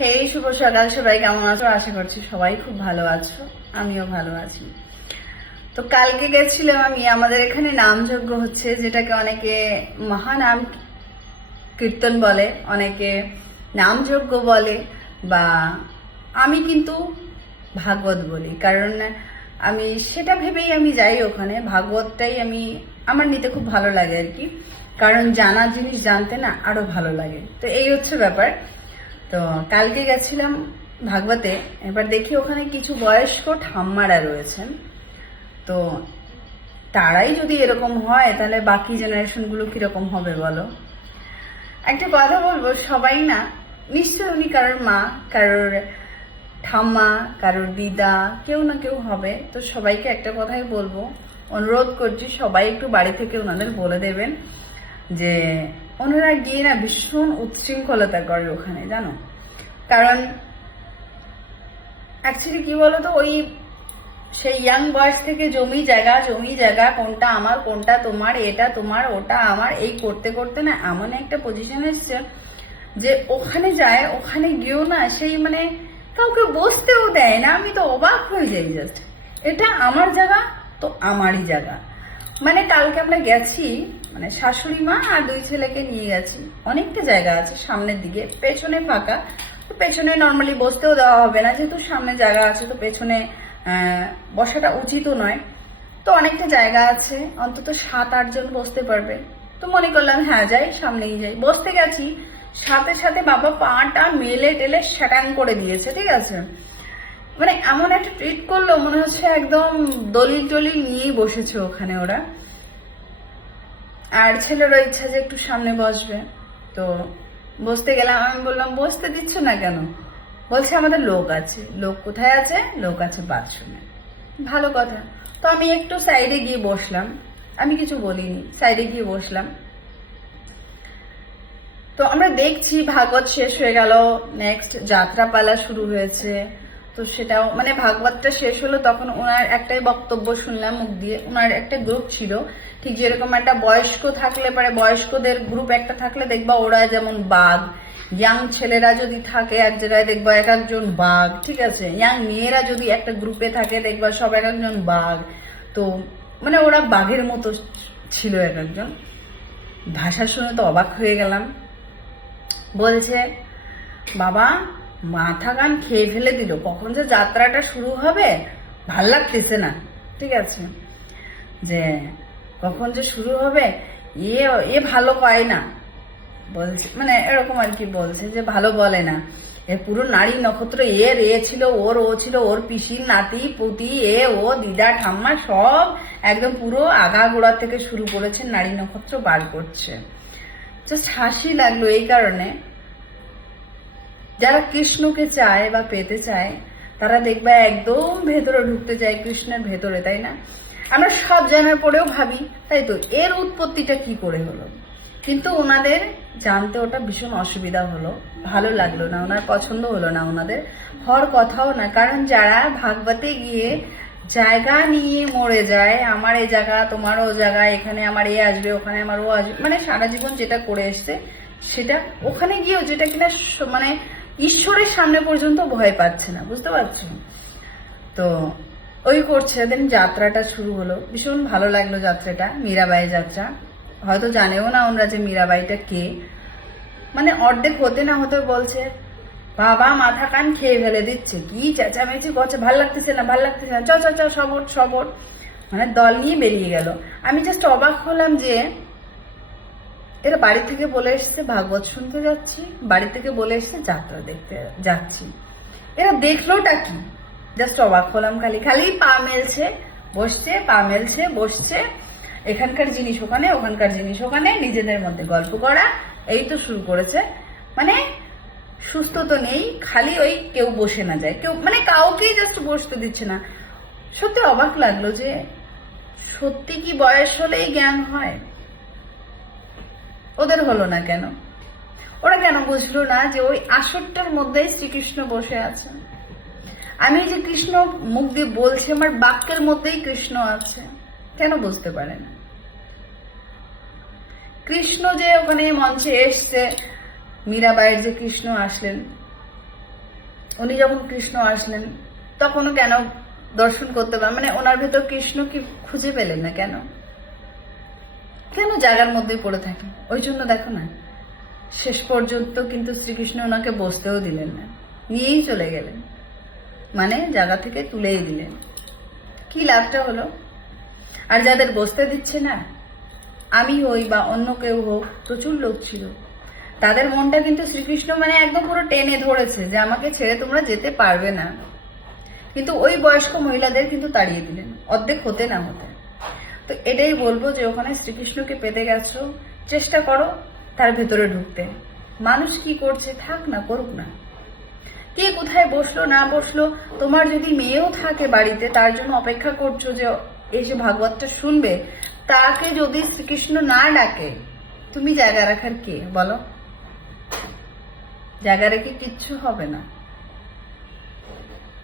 হেই, শুভ সকাল। সবাই কেমন আছো? আশা করছি সবাই খুব ভালো আছো, আমিও ভালো আছি। তো কালকে গেছিলাম আমি, আমাদের এখানে নামযজ্ঞ হচ্ছে, যেটাকে অনেকে মহানাম কীর্তন বলে, অনেকে নামযজ্ঞ বলে, বা আমি কিন্তু ভাগবত বলি। কারণ আমি সেটা ভেবেই আমি যাই ওখানে, ভাগবতটাই আমার নিতে খুব ভালো লাগে আর কি। কারণ জানা জিনিস জানতে না আরো ভালো লাগে। তো এই হচ্ছে ব্যাপার। তো কালকে গেছিলাম ভাগবতে। এবার দেখি ওখানে কিছু বয়স্ক ঠাম্মারা রয়েছেন। তো তারাই যদি এরকম হয়, তাহলে বাকি জেনারেশনগুলো কিরকম হবে বলো? একটা কথা বলবো, সবাই না নিশ্চয় উনি কারোর মা, কারোর ঠাম্মা, কারোর দিদা, কেউ না কেউ হবে। তো সবাইকে একটা কথাই বলবো, অনুরোধ করছি সবাই একটু বাড়ি থেকে ওনাদের বলে দেবেন যে ওনারা গিয়ে না ভীষণ উচ্ছৃঙ্খলতা করে ওখানে, জানো। কারণ অ্যাকচুয়ালি কি বলতো, ওই সেই ইয়াং বয়স থেকে জমি জায়গা কোনটা আমার কোনটা তোমার, এটা তোমার ওটা আমার, এই করতে করতে না এমন একটা পজিশন এসছে যে ওখানে যায়, ওখানে গিয়েও না সেই কাউকে বসতেও দেয় না। আমি তো অবাক হয়ে যাই, জাস্ট এটা আমার জায়গা তো আমারই জায়গা। কালকে আমরা গেছি, শাশুড়ি মা আর দুই ছেলেকে নিয়ে গেছি। অনেকটা জায়গা আছে সামনের দিকে, পেছনে ফাঁকা। তো পেছনে নর্মালি বসতেও দেওয়া হবে না, যেহেতু সামনে জায়গা আছে, তো পেছনে বসাটা উচিতও নয়। তো অনেকটা জায়গা আছে, অন্তত 7-8 জন বসতে পারবে। তো মনে করলাম হ্যাঁ যাই, সামনেই যাই। বসতে গেছি, সাথে সাথে বাবা পাটা মেলে টেলে শ্যাটাং করে দিয়েছে, ঠিক আছে। এমন একটা ট্রিট করলো, মনে হচ্ছে একদম দলিল টলিল নিয়েই বসেছে ওখানে ওরা। আর ছেলেরও ইচ্ছা যে একটু সামনে বসবে। তো বসতে গেলাম, আমি বললাম বসতে দিচ্ছ না কেন? বলছে আমাদের লোক আছে। লোক কোথায় আছে? লোক আছে বাথরুমে। ভালো কথা। তো আমি একটু সাইডে গিয়ে বসলাম, আমি কিছু বলিনি, সাইডে গিয়ে বসলাম। তো আমরা দেখছি ভাগবত শেষ হয়ে গেল, নেক্সট যাত্রাপালা শুরু হয়েছে। তো সেটাও ভাগবতটা শেষ হলো, তখন ওনার একটাই বক্তব্য শুনলাম মুখ দিয়ে। ওনার একটা গ্রুপ ছিল, ঠিক যেরকম একটা বয়স্ক থাকলে পারে, বয়স্কদের গ্রুপ একটা থাকলে দেখবা ওরা যেমন বাঘ, ইয়াং ছেলেরা যদি থাকে এক জায়গায় দেখবা এক একজন বাঘ, ঠিক আছে। ইয়াং মেয়েরা যদি একটা গ্রুপে থাকে দেখবা সব এক একজন বাঘ। তো ওরা বাঘের মতো ছিল এক একজন। ভাষা শুনে তো অবাক হয়ে গেলাম। বলছে বাবা মাথা কান খেয়ে ফেলে দিল, কখন যে যাত্রাটা শুরু হবে ভাল লাগতেছে না, ঠিক আছে, যে কখন যে শুরু হবে, এ ভালো পায় না বলছে, এরকম আর কি বলছে, যে ভালো বলে না। এর পুরো নারী নক্ষত্র এর এ ছিল, ওর ও ছিল, ওর পিসির নাতি পুতি, ও দিদা ঠাম্মা সব একদম পুরো আগাগোড়া থেকে শুরু করেছে, নারী নক্ষত্র বার করছে। জাস্ট হাসি লাগলো এই কারণে, যারা কৃষ্ণকে চায় বা পেতে চায় তারা দেখবে একদম ভেতরে ঢুকতে চায়, কৃষ্ণের ভেতরে, তাই না? আমরা সব জানার পরেও ভাবি তাই তো এর উৎপত্তিটা কি করে হলো। কিন্তু ওনাদের জানতে ওটা ভীষণ অসুবিধা হলো, ভালো লাগলো না, ওনার পছন্দ হলো না, ওনাদের হওয়ার কথাও না। কারণ যারা ভাগবতে গিয়ে জায়গা নিয়ে মরে যায়, আমার এই জায়গা তোমার ও জায়গা, এখানে আমার এ আসবে ওখানে আমার ও আসবে, সারা জীবন যেটা করে এসছে সেটা ওখানে গিয়েও যেটা কিনা ঈশ্বরের সামনে পর্যন্ত ভয় পাচ্ছে না, বুঝতে পারছো? তো ওই করছে। দেন যাত্রাটা শুরু হলো, ভীষণ ভালো লাগলো যাত্রাটা, মীরাবাই যাত্রা। হয়তো জানেও না ওনারা যে মীরাবাইটা কে। অর্ধেক হতে না হতে বলছে বাবা মাথা কান খেয়ে ফেলে দিচ্ছে, কি চেঁচামেচি করছে, ভাল লাগতেছে না ভাল লাগতেছে না, চ চ চ সবট সবট, দল নিয়ে বেরিয়ে গেল। আমি জাস্ট অবাক হলাম যে এরা বাড়ি থেকে বলে এসছে ভাগবত শুনতে যাচ্ছি, বাড়ি থেকে বলে এসছে যাত্রা দেখতে যাচ্ছি। এরা দেখলোটা কি? জাস্ট অবাক হলাম। খালি খালি পা মেলছে বসছে, পা মেলছে বসছে, এখানকার জিনিস ওখানে, ওখানকার জিনিস ওখানে, নিজেদের মধ্যে গল্প করা, এই তো শুরু করেছে। সুস্থ তো নেই, খালি ওই কেউ বসে না যায়, কেউ কাউকেই জাস্ট বসতে দিচ্ছে না। সত্যি অবাক লাগলো যে সত্যি কি বয়স হলেই জ্ঞান হয়? ওদের হলো না কেন? ওরা কেন বুঝলো না যে ওই আসরটার মধ্যেই শ্রীকৃষ্ণ বসে আছে? আমি যে কৃষ্ণ মুখ দিয়ে বলছি, আমার বাক্যের মধ্যেই কৃষ্ণ আছে, কেন বুঝতে পারে না? কৃষ্ণ যে ওখানে মঞ্চে এসছে, মীরাবাইয়ের যে কৃষ্ণ আসলেন, উনি যখন কৃষ্ণ আসলেন তখনও কেন দর্শন করতে পারেন, মানে ওনার ভেতর কৃষ্ণ কি খুঁজে পেলেন না? কেন কেন জায়গার মধ্যে পড়ে থাকে? ওই জন্য দেখো না, শেষ পর্যন্ত কিন্তু শ্রীকৃষ্ণ ওনাকে বসতেও দিলেন না, নিয়েই চলে গেলেন, মানে জায়গা থেকে তুলেই দিলেন। কি লাভটা হলো? আর যাদের বসতে দিচ্ছে না, আমি হই বা অন্য কেউ হোক, প্রচুর লোক ছিল, তাদের মনটা কিন্তু শ্রীকৃষ্ণ মানে একদম পুরো টেনে ধরেছে যে আমাকে ছেড়ে তোমরা যেতে পারবে না। কিন্তু ওই বয়স্ক মহিলাদের কিন্তু তাড়িয়ে দিলেন, অর্ধেক হতে না হতে। তো এটাই বলবো যে ওখানে শ্রীকৃষ্ণকে পেতে গেছো, চেষ্টা করো তার ভেতরে ঢুকতে। মানুষ কি করছে থাক না, করুক না, কে কোথায় বসলো না বসলো, তোমার যদি মেয়েও থাকে বাড়িতে, তার জন্য অপেক্ষা করছো যে এসে ভাগবতটা শুনবে, তাকে যদি শ্রীকৃষ্ণ না ডাকে, তুমি জায়গা রাখার কে বলো? জায়গা রেখে কিচ্ছু হবে না।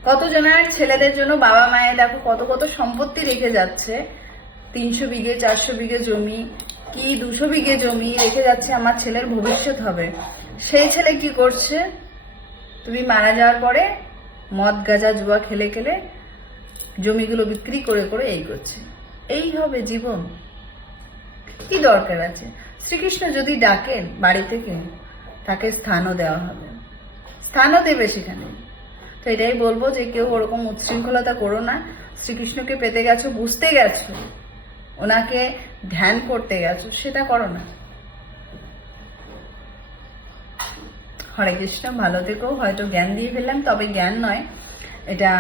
কত জনের ছেলেদের জন্য বাবা মায়ের দেখো কত কত সম্পত্তি রেখে যাচ্ছে, 300 বিঘে 400 বিঘে জমি কি 200 বিঘে জমি রেখে যাচ্ছে, আমার ছেলের ভবিষ্যৎ হবে। সেই ছেলে কি করছে? তুমি মারা যাওয়ার পরে মদ গাঁজা জুয়া খেলে খেলে জমিগুলো বিক্রি করে করে এই করছে। এই হবে জীবন? কি দরকার আছে? শ্রীকৃষ্ণ যদি ডাকেন বাড়ি থেকে, তাকে স্থানও দেওয়া হবে, স্থানও দেবে সেখানে। তো এটাই বলবো যে কেউ ওরকম উচ্ছৃঙ্খলতা করো না। শ্রীকৃষ্ণকে পেতে গেছো, বুঝতে গেছো, ওনাকে ধ্যান করতে গেছো, সেটা করো না। হরে কৃষ্ণ, ভালো থেকো। হয়তো জ্ঞান দিয়ে ফেললাম, তবে জ্ঞান নয়, এটা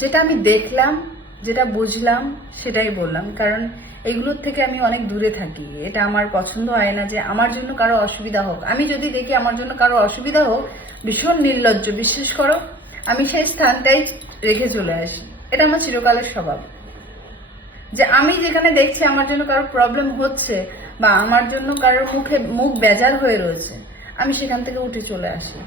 যেটা আমি দেখলাম, যেটা বুঝলাম সেটাই বললাম। কারণ এগুলোর থেকে আমি অনেক দূরে থাকি, এটা আমার পছন্দ হয় না যে আমার জন্য কারো অসুবিধা হোক। আমি যদি দেখি আমার জন্য কারো অসুবিধা হোক, ভীষণ নির্লজ্জ, বিশ্বাস করো, আমি সেই স্থানটাই রেখে চলে আসি। এটা আমার চিরকালের স্বভাব, যে আমি যেখানে দেখছি আমার জন্য কারো প্রবলেম হচ্ছে বা আমার জন্য কারোর মুখ বেজার হয়ে রয়েছে, আমি সেখান থেকে উঠে চলে আসি।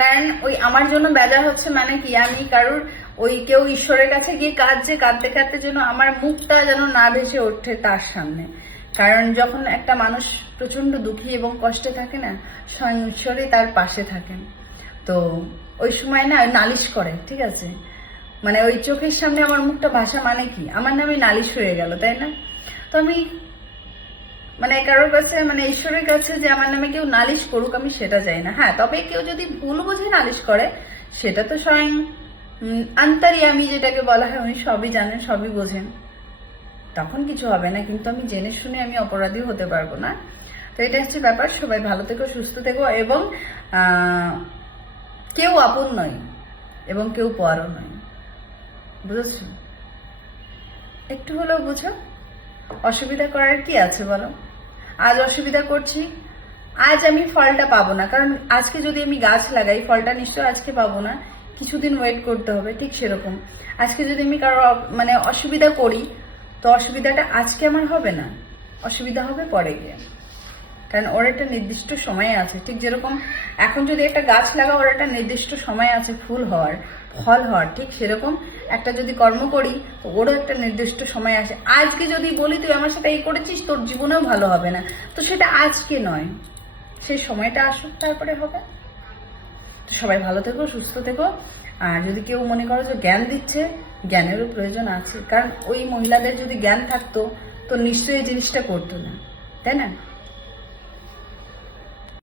কারণ ওই আমার জন্য বেজার হচ্ছে মানে কি, আমি কারোর ওই কেউ ঈশ্বরের কাছে গিয়ে কাঁদছে, কাঁদতে কাঁদতে যেন আমার মুখটা যেন না ভেসে ওঠে তার সামনে। কারণ যখন একটা মানুষ প্রচন্ড দুঃখী এবং কষ্টে থাকে না, স্বয়ং ঈশ্বরই তার পাশে থাকেন। তো ওই সময় না নালিশ করে, ঠিক আছে, মানে ওই চোখের সামনে আমার মুখটা ভাষা মানে কি, আমার নামে নালিশ হয়ে গেল, তাই না? তো আমি মানে কারোর কাছে, মানে ঈশ্বরের কাছে যে আমার নামে কেউ নালিশ করুক, আমি সেটা চাই না। হ্যাঁ, তবে কেউ যদি ভুল বুঝে নালিশ করে, সেটা তো স্বয়ং আন্তরিয়ামি যেটাকে বলা হয়, উনি সবই জানেন, সবই বোঝেন, তখন কিছু হবে না। কিন্তু আমি জেনে শুনে আমি অপরাধী হতে পারবো না। তো এটা হচ্ছে ব্যাপার। সবাই ভালো থেকো, সুস্থ থেকো, এবং কেউ আপন নয় এবং কেউ পরও নয়, বুঝেছ? একটু হলেও বুঝো। অসুবিধা করার কি আছে বলো? আজ অসুবিধা করছি, আজ আমি ফলটা পাবো না, কারণ আজকে যদি আমি গাছ লাগাই, ফলটা নিশ্চয় আজকে পাবো না, কিছুদিন ওয়েট করতে হবে। ঠিক সেরকম আজকে যদি আমি কারো মানে অসুবিধা করি, তো অসুবিধাটা আজকে আমার হবে না, অসুবিধা হবে পরে গিয়ে। কারণ ওর একটা নির্দিষ্ট সময় আছে। ঠিক যেরকম এখন যদি একটা গাছ লাগাও, ওর একটা নির্দিষ্ট সময় আছে ফুল হওয়ার, ফল হওয়ার, ঠিক সেরকম একটা যদি কর্ম করি, তো ওরও একটা নির্দিষ্ট সময় আছে। আজকে যদি বলি তুই আমার সাথে এই করেছিস, তোর জীবনেও ভালো হবে না, তো সেটা আজকে নয়, সেই সময়টা আসুক, তারপরে হবে। তো সবাই ভালো থেকো, সুস্থ থেকো। আর যদি কেউ মনে করো যে জ্ঞান দিচ্ছে, জ্ঞানেরও প্রয়োজন আছে, কারণ ওই মহিলাদের যদি জ্ঞান থাকতো তো নিশ্চয়ই এই জিনিসটা করতো না, তাই না?